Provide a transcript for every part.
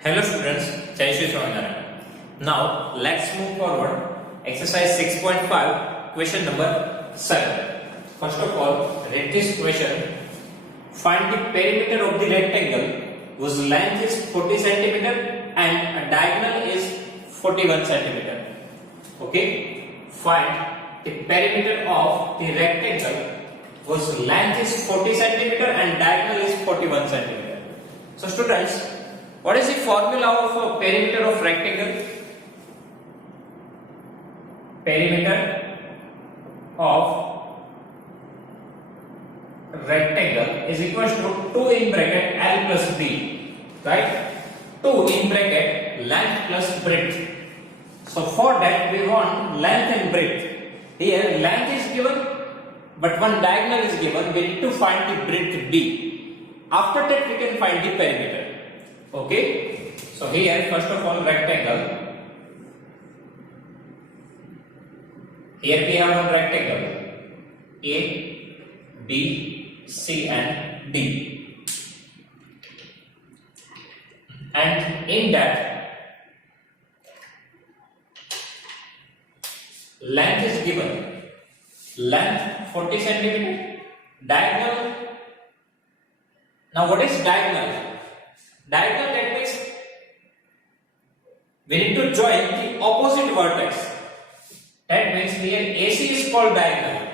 Hello students, Jai Shri Swaminarayan. Now let's move forward. Exercise 6.5, question number 7. First of all, read this question. Find the perimeter of the rectangle whose length is 40 centimeter and a diagonal is 41 centimeter. Okay? Find the perimeter of the rectangle whose length is 40 centimeter and diagonal is 41 centimeter. So students, what is the formula of a perimeter of rectangle? Perimeter of rectangle is equal to 2 in bracket L plus B, right? 2 in bracket length plus breadth. So for that we want length and breadth. Here length is given, but one diagonal is given. We need to find the breadth B. After that we can find the perimeter. Okay, so here first of all rectangle. Here we have one rectangle A, B, C and D, and in that length is given, length 40 centimeter, diagonal. Now what is diagonal? Diagonal, that means we need to join the opposite vertex. That means here AC is called diagonal.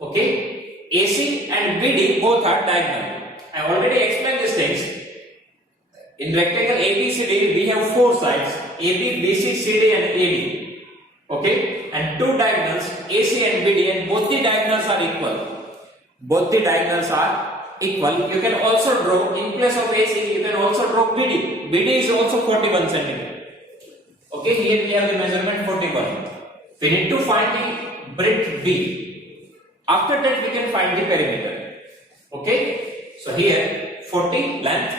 Okay, AC and BD both are diagonal. I already explained these things. In rectangle ABCD we have 4 sides: AB, BC, CD and AD. Okay, and 2 diagonals AC and BD, and both the diagonals are equal. Both the diagonals are equal. You can also draw, in place of AC you can also draw BD. BD is also 41 centimeter. Okay, here we have the measurement 41. We need to find the breadth B. After that we can find the perimeter. Okay, so here 40 length,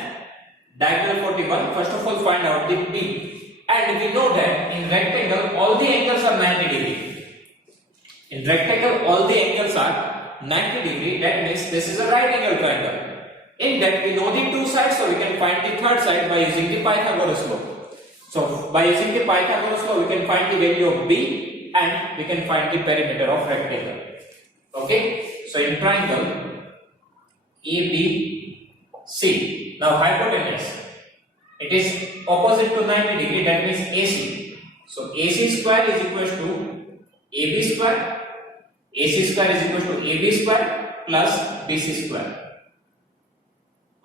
diagonal 41. First of all find out the B, and we know that in rectangle all the angles are 90 degree. In rectangle all the angles are 90 degree. That means this is a right angle triangle. In that we know the 2 sides, so we can find the third side by using the Pythagoras law. So by using the Pythagoras law we can find the value of B and we can find the perimeter of rectangle. Okay, so in triangle ABC, now hypotenuse, it is opposite to 90 degree, that means AC. So AC square is equal to AB square. AC square is equal to AB square plus BC square.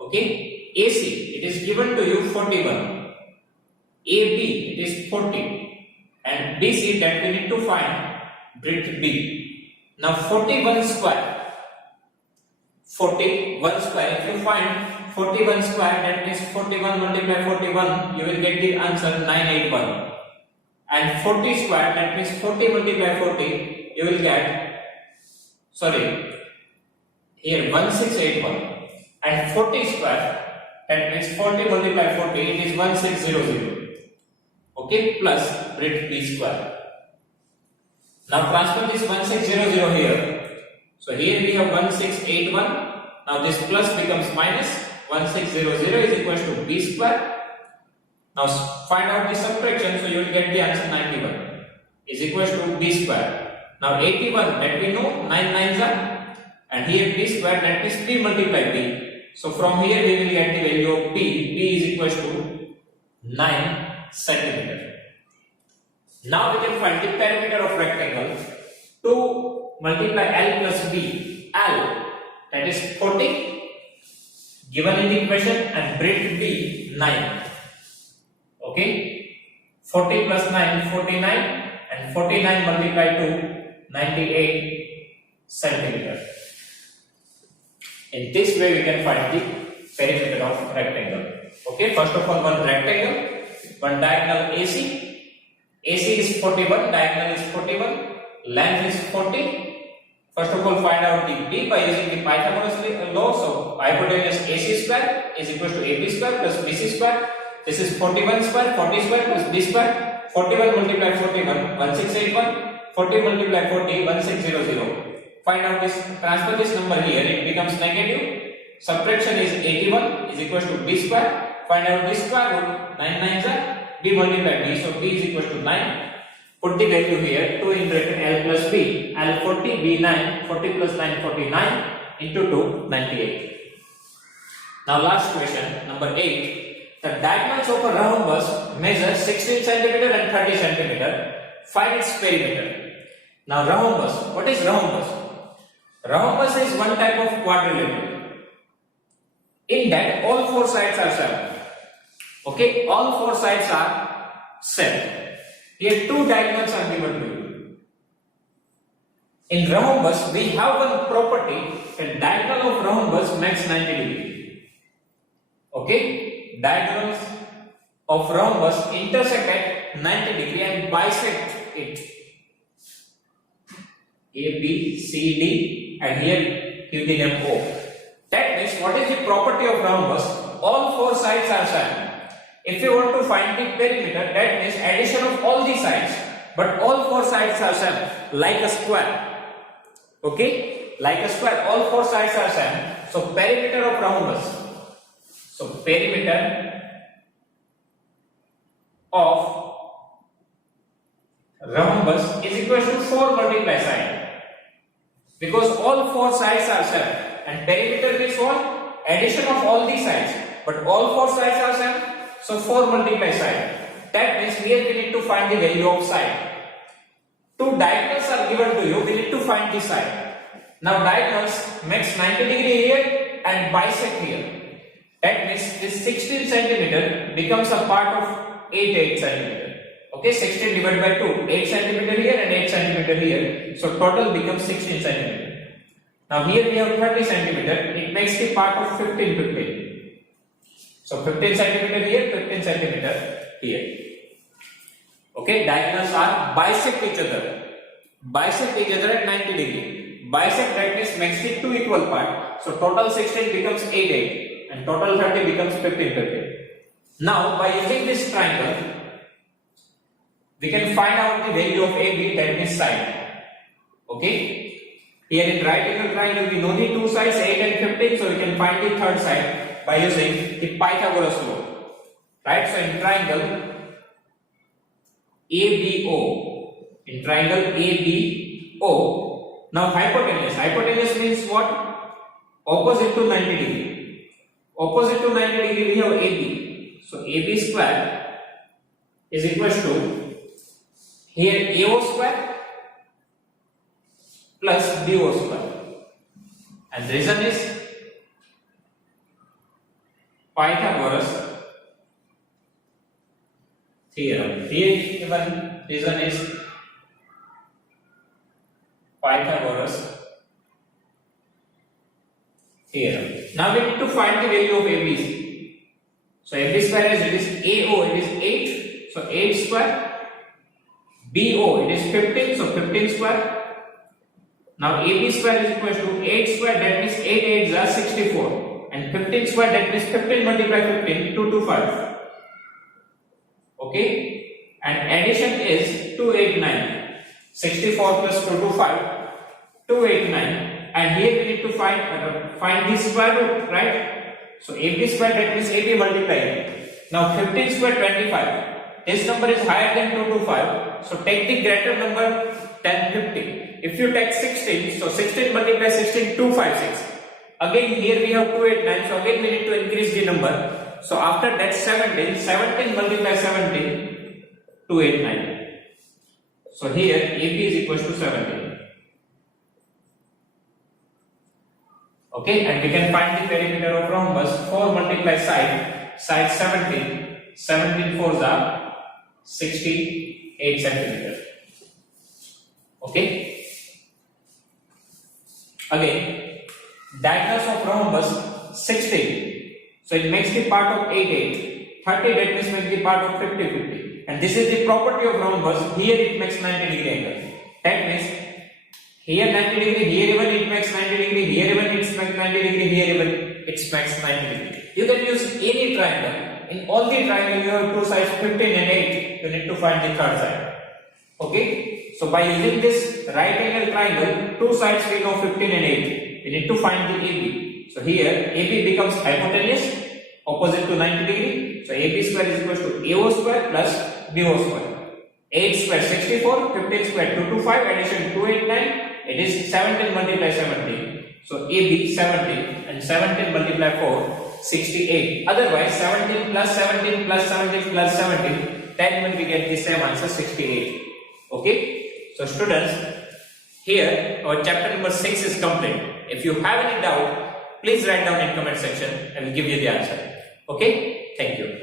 Okay, AC it is given to you 41, AB it is 40, and BC that we need to find breadth B. Now 41 square, 41 square, if you find 41 square, that means 41 multiplied by 41, you will get the answer 981, and 40 square, that means 40 multiplied by 40, you will get, sorry, here 1681, and 40 square, that means 40 multiplied by 40, it is 1600. Okay, plus breadth B square. Now transfer this 1600 here. So here we have 1681. Now this plus becomes minus. 1600 is equal to B square. Now find out the subtraction, so you will get the answer 91 is equal to B square. Now 81, that we know 9 9s are, and here B square, that is B multiplied B. So from here we will get the value of B. B is equal to 9 centimeter. Now we can find the perimeter of rectangle. 2 multiply L plus B. L, that is 40 given in the equation, and breadth B 9. Okay, 40 plus 9 49, and 49 multiplied to 98 centimeter. In this way we can find the perimeter of rectangle. Okay, first of all one rectangle, one diagonal AC. AC is 41, diagonal is 41, length is 40. First of all find out the B by using the Pythagoras law. So hypotenuse AC square is equal to AB square plus BC square. This is 41 square, 40 square plus B square. 41 multiplied 41, 1681. 40 multiplied 40, 1600. Find out this, transfer this number here, it becomes negative. Subtraction is 81 is equal to B square. find out the square root. 9 nines are b multiplied b, so b is equal to 9. Put the value here, 2 in bracket L plus b, L 40, b 9, 40 plus 9, 49 into 2, 98. Now last question, number 8. The diagonals of a rhombus measure 16 cm and 30 cm. Find its perimeter. Now rhombus, what is rhombus? Rhombus is one type of quadrilateral. In that all four sides are 7. Okay, all four sides are 7. Here two diagonals are given to you. In rhombus, we have one property that diagonal of rhombus makes 90 degree. Okay, diagonals of rhombus intersect at 90 degree and bisect it. A, B, C, D, and here give the name O. That means what is the property of rhombus? All four sides are 7. If you want to find the perimeter, that means addition of all the sides, but all four sides are 7, like a square. Okay, like a square, all four sides are 7. So perimeter of rhombus. So perimeter of rhombus is equal to 4 multiplied side, because all four sides are 7, and perimeter is what? Addition of all the sides, but all four sides are 7. So 4 multiplied side. That means here we need to find the value of side. Two diagonals are given to you, we need to find the side. Now diagonals makes 90 degree here and bisect here. That means this 16 centimeter becomes a part of 8 centimeter. Okay, 16 divided by 2, 8 centimeter here and 8 centimeter here. So total becomes 16 centimeter. Now here we have 30 centimeter, it makes the part of 15. So 15 centimeter here, 15 centimeter here. Okay, diagonals are bisect each other. Bisect each other at 90 degree. Bisect, that means makes the two equal part. So total 16 becomes 8 and total 30 becomes 15. Now by using this triangle, we can find out the value of AB, that means side. Okay, here in right angle triangle we know the two sides 8 and 15, so we can find the third side by using the Pythagoras law. Right, so in triangle ABO, in triangle ABO, now hypotenuse means what? Opposite to 90 degree. Opposite to 90 degree we have AB. So AB square is equal to here AO square plus BO square, and reason is Pythagoras theorem. Here given reason is Pythagoras theorem. Now we need to find the value of ABC. So AB square is, it is AO, it is 8, so 8 square. BO, it is 15, so 15 square. Now AB square is equal to 8 square, that means 8 8s are 64. And 15 square, that means 15 multiplied 15, 225. Okay, and addition is 289. 64 plus 225, 289. And here we need to find the square root, right? So AB square, that means AB multiplied. Now 15 square, 25. This number is higher than 225, so take the greater number 1050. If you take 16, so 16 multiplied 16, 256. Again here we have 289, so again we need to increase the number. So after that 17 multiplied 17, 289. So here AB is equal to 17. Okay, and we can find the perimeter of rhombus. 4 multiplied side 17. 17 fours are 68 centimeters. Okay. Again, diagonals of rhombus 16. So it makes the part of 8 30, that means makes the part of 50. And this is the property of rhombus. Here it makes 90 degree angle. That means here 90 degree, here even it makes 90 degree, here even it makes 90 degree, here even it makes 90 degree. You can use any triangle. In all the triangle you have two sides 15 and 8. You need to find the third side. Okay. So by using this right angle triangle, two sides we know 15 and 8. We need to find the AB. So here AB becomes hypotenuse opposite to 90 degree. So AB square is equal to AO square plus BO square. 8 square 64, 15 square 225, addition 289. It is 17 multiply 17. So AB 17 and 17 multiply 4, 68. Otherwise 17 plus 17 plus 17 plus 17, then when we get the same answer 68. Okay. So students, here our chapter number 6 is complete. If you have any doubt, please write down in comment section. I will give you the answer. Okay. Thank you.